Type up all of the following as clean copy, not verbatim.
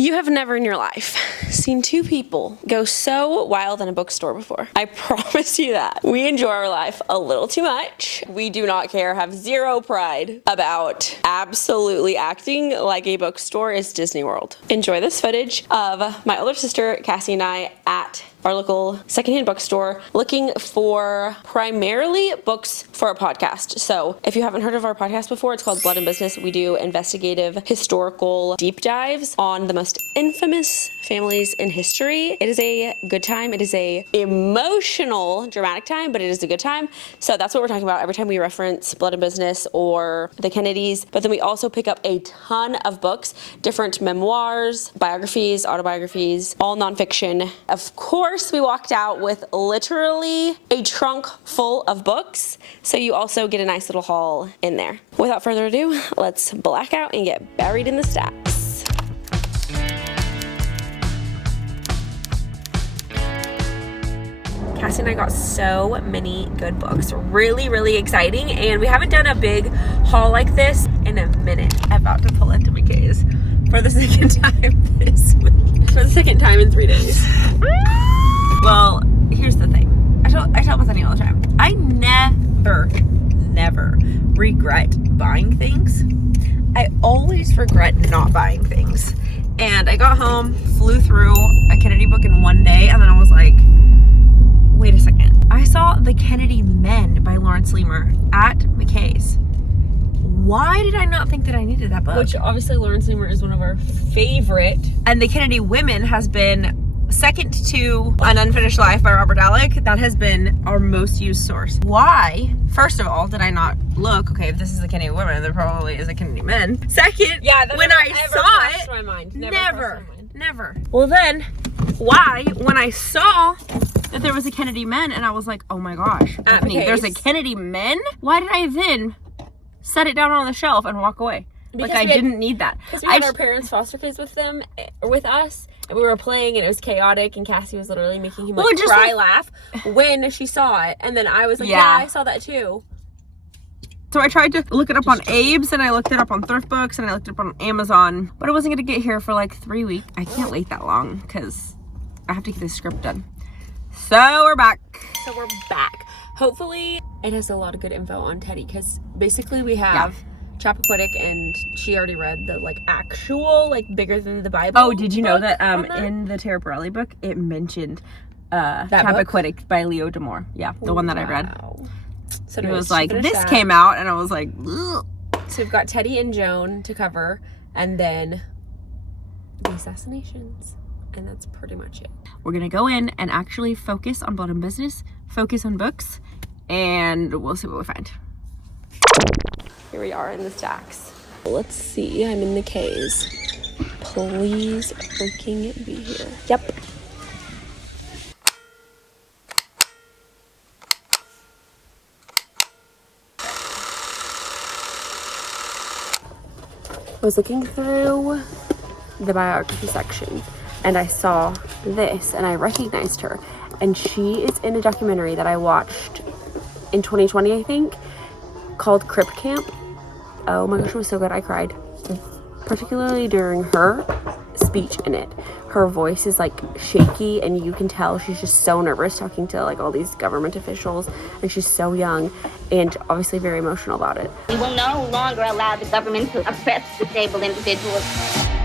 You have never in your life seen two people go so wild in a bookstore before. I promise you that. We enjoy our life a little too much. We do not care, have zero pride about absolutely acting like a bookstore is Disney World. Enjoy this footage of my older sister, Cassie, and I at our local secondhand bookstore looking for primarily books for a podcast. So if you haven't heard of our podcast before, it's called Blood and Business. We do investigative historical deep dives on the most infamous families in history. It is a good time. It is a emotional, dramatic time, but it is a good time. So that's what we're talking about every time we reference Blood and Business or the Kennedys. But then we also pick up a ton of books, different memoirs, biographies, autobiographies, all nonfiction. Of course, we walked out with literally a trunk full of books, so you also get a nice little haul in there. Without further ado, let's black out and get buried in the stacks. Cassie and I got so many good books. Really exciting, and we haven't done a big haul like this in a minute. I'm about to pull into McKay's for the second time this week. For the second time in 3 days. Well, here's the thing. I tell Bethany all the time. I never regret buying things. I always regret not buying things. And I got home, flew through a Kennedy book in one day, and then I was like, wait a second. I saw The Kennedy Men by Lawrence Leamer at McKay's. Why did I not think that I needed that book? Which obviously Lawrence Leamer is one of our favorite. And The Kennedy Women has been second to An Unfinished Life by Robert Alec. That has been our most used source. Why, first of all, did I not look, okay, if this is The Kennedy Women, there probably is A Kennedy Men. Second, when I saw it, my mind. Never. Well then, why, when I saw that there was a Kennedy Men, and I was like, oh my gosh, Bethany, there's a Kennedy Men? Why did I then set it down on the shelf and walk away? Because I didn't need that. Because we had our parents' foster kids with us, and we were playing, and it was chaotic, and Cassie was literally making him laugh when she saw it, and then I was like, yeah, I saw that too. So I tried to look it up on Abe's, and I looked it up on Thrift Books, and I looked it up on Amazon, but it wasn't going to get here for like 3 weeks. I can't wait that long, because I have to get this script done. So we're back. Hopefully, it has a lot of good info on Teddy, because basically we have Chappaquiddick, and she already read the actual bigger than the Bible. Oh, did you know that in the Tara Borelli book it mentioned Chappaquiddick by Leo D'Amour? Yeah, the one that I read. So it was like, this came out, and I was like, ugh. So we've got Teddy and Joan to cover, and then the assassinations, and that's pretty much it. We're gonna go in and actually focus on Blood and Business, focus on books, and we'll see what we find. Here we are in the stacks. Let's see, I'm in the K's. Please freaking be here. Yep. I was looking through the biography section, and I saw this, and I recognized her. And she is in a documentary that I watched in 2020, I think, called Crip Camp. Oh my gosh, it was so good. I cried, particularly during her speech in it. Her voice is shaky, and you can tell she's just so nervous talking to all these government officials, and she's so young and obviously very emotional about it. We will no longer allow the government to oppress disabled individuals,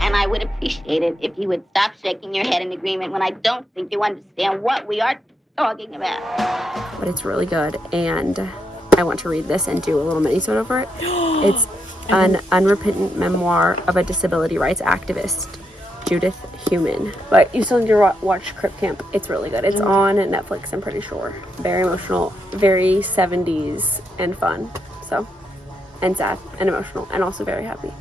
and I would appreciate it if you would stop shaking your head in agreement when I don't think you understand what we are talking about. But it's really good, and I want to read this and do a little mini-sode over it. It's an unrepentant memoir of a disability rights activist, Judith Heumann. But you still need to watch Crip Camp. It's really good. It's on Netflix, I'm pretty sure. Very emotional, very 70s and fun. So, and sad and emotional and also very happy.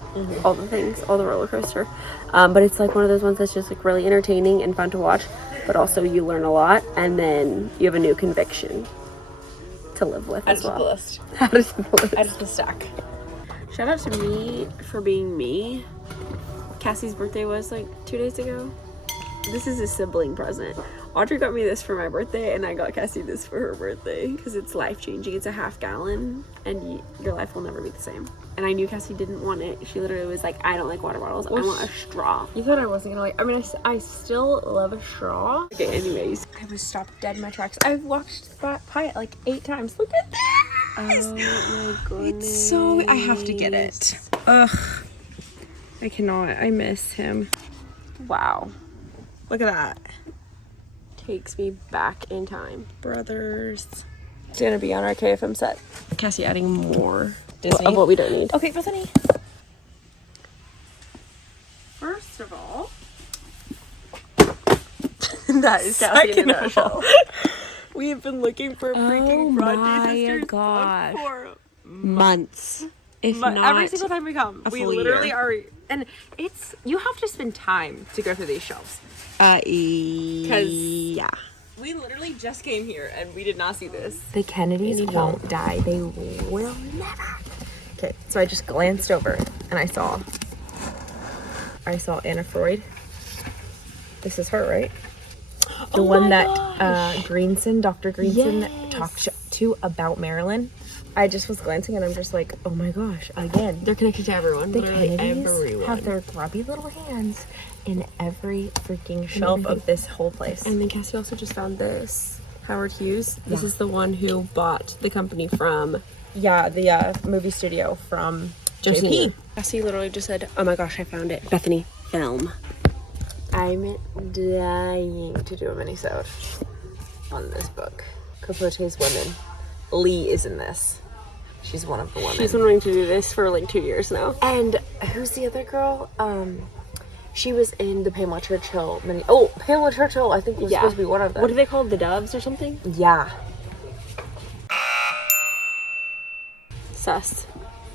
All the things, all the roller coaster. But it's one of those ones that's just really entertaining and fun to watch, but also you learn a lot, and then you have a new conviction to live with as well. Add it to the stack. Shout out to me for being me. Cassie's birthday was 2 days ago. This is a sibling present. Audrey got me this for my birthday, and I got Cassie this for her birthday because it's life-changing. It's a half gallon, and your life will never be the same. And I knew Cassie didn't want it. She literally was like, I don't like water bottles. I want a straw. You thought I wasn't gonna like, I mean, I still love a straw. Okay, anyways. I was stopped dead in my tracks. I've watched Pie like 8 times. Look at this! Oh my goodness. It's so... I have to get it. Ugh. I cannot. I miss him. Wow. Look at that. Takes me back in time. Brothers. It's gonna be on our KFM set. Cassie adding more Disney. of what we don't need. Okay, Bethany. First of all, that is Cassie in a nutshell. We have been looking for freaking Rodney sisters gosh. for Months. If not every single time we come. We full literally year. are, and it's, you have to spend time to go through these shelves. Yeah. We literally just came here and we did not see this. The Kennedys won't die. They will never. Okay, so I just glanced over and I saw Anna Freud. This is her, right? The one that Greenson, Dr. Greenson talked to about Marilyn. I just was glancing and I'm just like, oh my gosh, again. They're connected to everyone. The Literally Kennedys everyone. have their grubby little hands in every freaking shelf of this whole place. And then Cassie also just found this. Howard Hughes. This is the one who bought the company from... Yeah, the movie studio from JP. Cassie literally just said, oh my gosh, I found it. Bethany, film. I'm dying to do a mini-sode on this book. Capote's Women. Lee is in this. She's one of the women. She's been wanting to do this for like 2 years now. And who's the other girl? She was in the Pamela Churchill mini. Oh, Pamela Churchill, I think was supposed to be one of them. What are they called? The Doves or something? Yeah. Sus.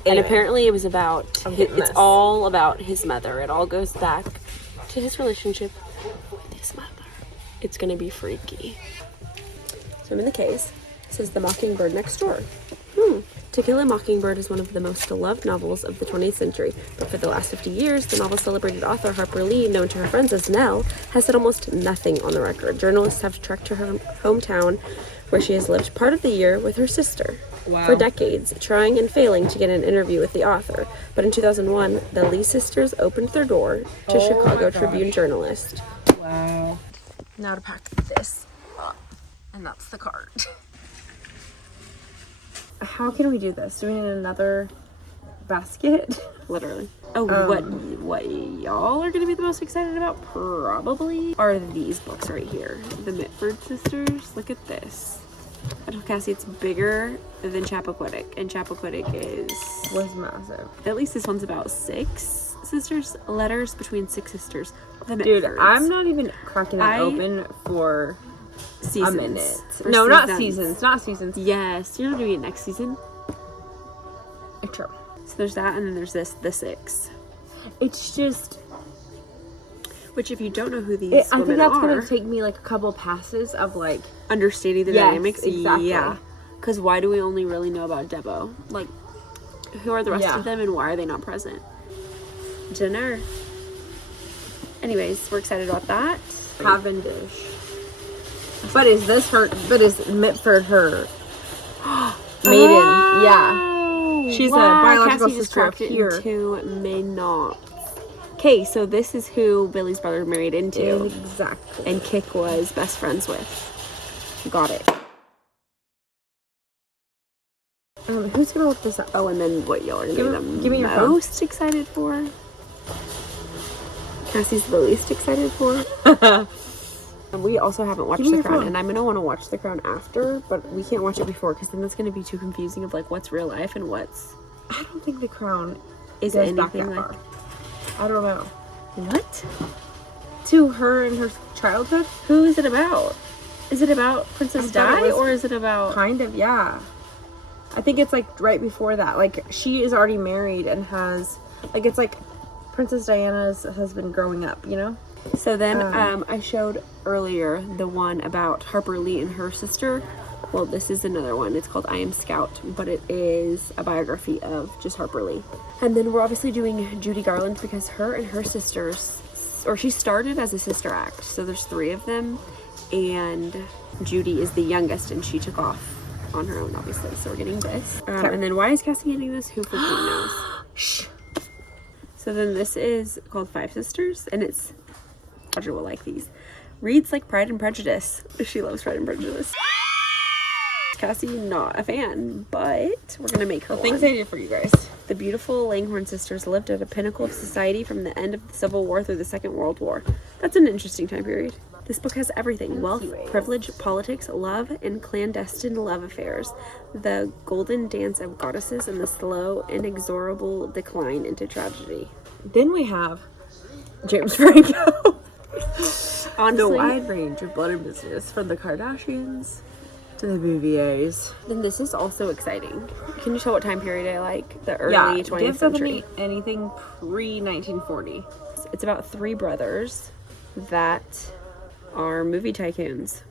Anyway. And apparently it was about, getting it's this. all about his mother. It all goes back to his relationship with his mother. It's gonna be freaky. So I'm in the case. It says The Mockingbird Next Door. To Kill a Mockingbird is one of the most beloved novels of the 20th century, but for the last 50 years, the novel's celebrated author Harper Lee, known to her friends as Nell, has said almost nothing on the record. Journalists have trekked to her hometown, where she has lived part of the year with her sister. For decades, trying and failing to get an interview with the author. But in 2001, the Lee sisters opened their door to Chicago Tribune journalist. Wow. Now to pack this up, and that's the card. How can we do this? Do we need another basket? Literally. Oh, what y'all are gonna be the most excited about probably are these books right here. The Mitford sisters. Look at this. I told Cassie it's bigger than Chappaquiddick, and Chappaquiddick Was massive. at least this one's about 6 sisters, letters between 6 sisters. The Dude, Mitfords. I'm not even cracking that open for seasons. a minute. For No, not seasons. Not seasons. Yes, you're not doing it next season. True. So there's that, and then there's this, the 6. It's just... Which, if you don't know who these I women think that's are, going to take me like a couple passes of like... understanding the Yes, dynamics. exactly. Yeah. Because why do we only really know about Debo? Like, who are the rest of them, and why are they not present? Dinner. Anyways, we're excited about that. Cavendish. But is Mitford her maiden? Yeah. She's a biological Cassie just sister cracked it here. into Maynard. Okay, so this is who Billy's brother married into. Exactly. And Kick was best friends with. Got it. Who's gonna look this up? Oh, and then what y'all are gonna be give me the your phone. most excited for? Cassie's the least excited for. And we also haven't watched The Crown, and I'm gonna want to watch The Crown after, but we can't watch it before because then that's gonna be too confusing of like what's real life and what's I don't think The Crown is goes back anything that like. far. I don't know. What? To her and her childhood? Who is it about? Is it about Princess I thought it Di, was or is it about? Kind of, yeah. I think it's like right before that. Like she is already married and has like it's like Princess Diana's husband growing up, you know? So then I showed earlier the one about Harper Lee and her sister. Well, this is another one. It's called I Am Scout, but it is a biography of just Harper Lee. And then we're obviously doing Judy Garland because her and her sisters she started as a sister act. So there's 3 of them, and Judy is the youngest, and she took off on her own, obviously. So we're getting this. And then why is Cassie getting this? Who freaking knows? Shh. So then this is called Five Sisters, and it's, Audrey will like these. Reads like Pride and Prejudice. She loves Pride and Prejudice. Cassie, not a fan, but we're gonna make her one. Things I did for you guys. The beautiful Langhorne sisters lived at a pinnacle of society from the end of the Civil War through the Second World War. That's an interesting time period. This book has everything: wealth, privilege, politics, love, and clandestine love affairs, the golden dance of goddesses, and the slow, inexorable decline into tragedy. Then we have James Franco. Honestly, The wide range of blood and business, from the Kardashians to the Bouviers. then this is also exciting. Can you tell what time period I like? The early Yeah, 20th century. anything pre-1940. It's about 3 brothers that are movie tycoons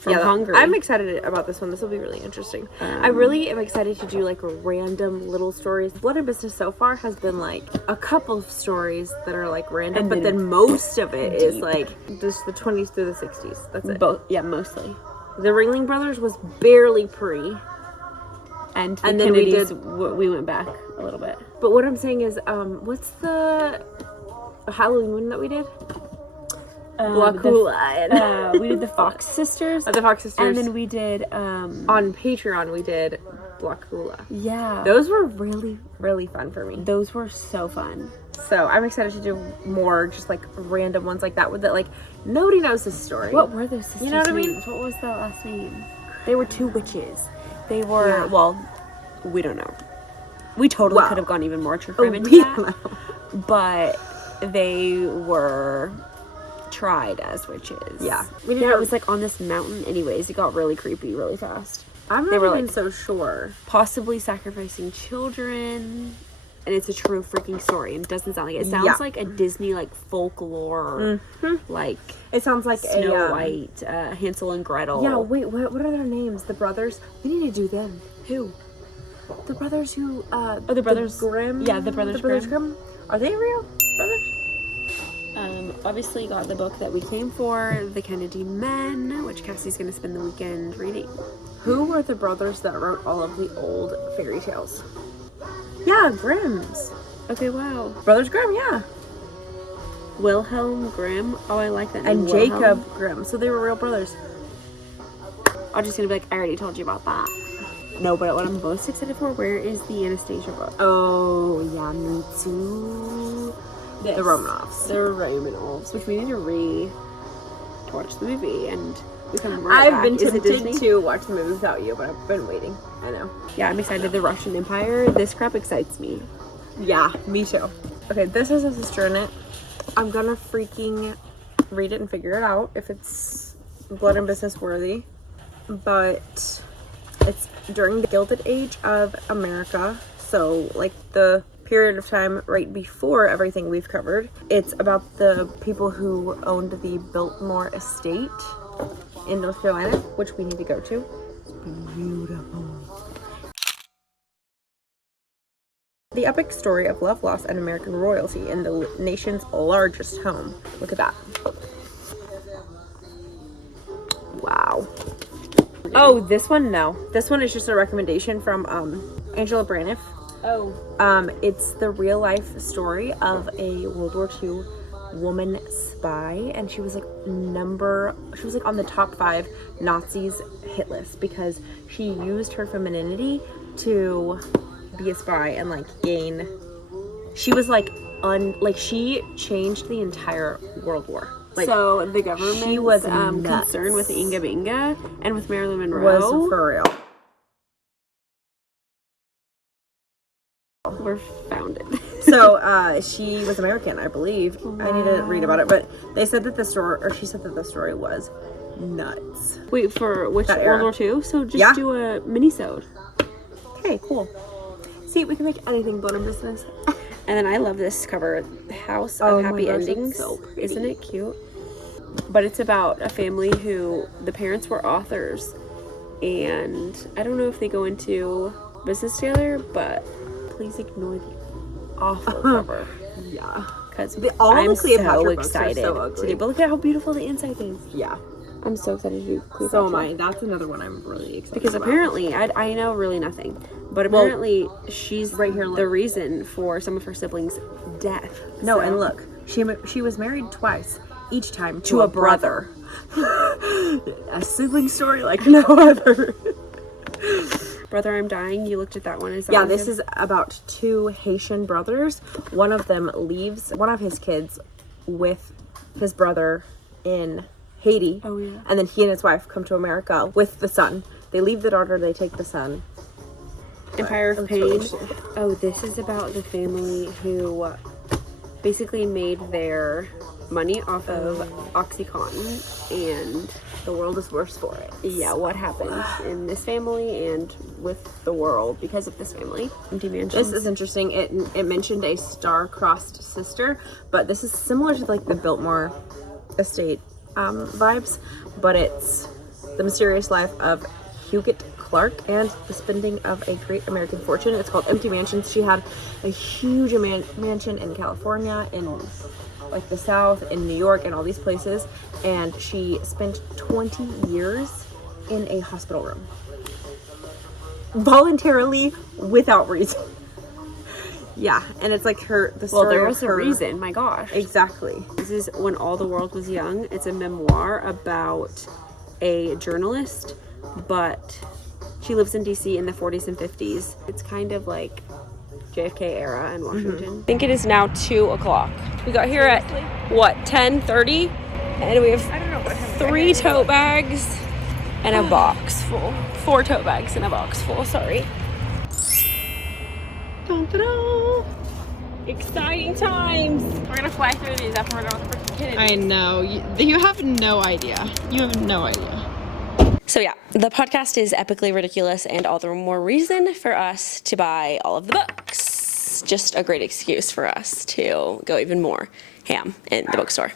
from Hungary. I'm excited about this one. This will be really interesting. I really am excited to do like random little stories. Blood and Business so far has been like a couple of stories that are like random, And but then then most of it is deep. like just the 20s through the 60s. That's it. Yeah, mostly. The Ringling Brothers was barely pre. And And then we Kennedys, did- we went back a little bit. But what I'm saying is, what's the Halloween one that we did? Blackula. We did the Fox Sisters. The Fox Sisters. And then we did, on Patreon, we did Blackula. yeah. Those were really, really fun for me. Those were so fun. So I'm excited to do more just like random ones like that with that like nobody knows this story. What were those sisters' You know what I mean? names? What was the last name? They were 2 witches. They were, Yeah. well, we don't know. We totally Wow. could have gone even more true crime into we that. don't know. But they were tried as witches. Yeah. Yeah, it was like on this mountain. Anyways, it got really creepy really fast. I'm not They were, even like- so sure. Possibly sacrificing children. And it's a true freaking story. And it doesn't sound like it. It sounds Yeah. like a Disney like folklore, like It sounds like Snow a White, Hansel and Gretel. Yeah, wait, what are their names? The brothers? We need to do them. Who? The brothers who the brothers Grimm. Yeah, the brothers Grimm. Are they real brothers? Obviously got the book that we came for, The Kennedy Men, which Cassie's gonna spend the weekend reading. Who were the brothers that wrote all of the old fairy tales? Yeah, Grimm's. Okay, wow. Brothers Grimm, yeah. Wilhelm Grimm. Oh, I like that name. And Wilhelm. Jacob Grimm. So they were real brothers. I'm just gonna be like, I already told you about that. No, but what I'm most excited for, where is the Anastasia book? Oh, yeah, me too. This. The Romanovs. The Romanovs, which we need to watch the movie and we come right I've back. been Is it tempted Disney? to watch the movie without you, but I've been waiting. I know. Yeah, I'm excited. The Russian Empire. This crap excites me. Yeah, me too. Okay, this has a sister in it. I'm gonna freaking read it and figure it out if it's Blood and Business worthy. But it's during the Gilded Age of America, so like the period of time right before everything we've covered. It's about the people who owned the Biltmore Estate in North Carolina, which we need to go to. It's beautiful. The epic story of love, loss, and American royalty in the nation's largest home. Look at that. Wow. Oh, this one? No. This one is just a recommendation from Angela Braniff. Oh. It's the real life story of a World War II woman spy, and she was like on the top 5 Nazis hit list because she used her femininity to be a spy and like gain. She was like she changed the entire World War. Like, so the government she was concerned with Inga Binga and with Marilyn Monroe was for real. were founded. So she was American, I believe. I need to read about it, but they said that she said that the story was nuts. Wait, for which That World era. War II? So just Yeah. do a mini-sode. Okay, cool. See, we can make anything Blood and Business. And then I love this cover, House Oh of my Happy gosh, it's Endings. so pretty. Isn't it cute? But it's about a family who, the parents were authors. And I don't know if they go into business together, but please ignore the awful cover. Yeah. because all of I'm the Cleopatra so books are excited so ugly. to do. But look at how beautiful the inside is. Yeah. I'm so excited to do Cleopatra. So am I. That's another one I'm really excited Because about. apparently, I know really nothing, but apparently she's right here, look. the reason for some of her siblings' death. No, So- and look, she was married twice, each time to a brother. A sibling story like no other. Brother, I'm Dying, you looked at that one. Is that Yeah, one this too? is about two Haitian brothers. One of them leaves one of his kids with his brother in Haiti. Oh, yeah. And then he and his wife come to America with the son. They leave the daughter, they take the son. Empire of I'm so Pain. interested. Oh, this is about the family who basically made their money off of OxyContin, and The world is worse for it. yeah, what happened in this family and with the world because of this family. Empty Mansions. This is interesting. It mentioned a star-crossed sister, but this is similar to like the Biltmore estate vibes, but it's the mysterious life of Huguette Clark and the spending of a great American fortune. It's called Empty Mansions. She had a huge mansion in California, in like the South, in New York, and all these places, and she spent 20 years in a hospital room voluntarily without reason. Yeah, and it's like the story well, there of was a her- reason. My gosh. Exactly. This is When All the World Was Young. It's a memoir about a journalist, but she lives in DC in the 40s and 50s. It's kind of like JFK era in Washington. I think it is now 2 o'clock. We got here at what, 10:30, and we have 3 tote bags and a box full. 4 tote bags and a box full. Sorry. Dun-dun-dun. Exciting times. We're gonna fly through these after we're done with the freaking kids. I know. You have no idea. You have no idea. So yeah, the podcast is epically ridiculous and all the more reason for us to buy all of the books. Just a great excuse for us to go even more ham in the bookstore.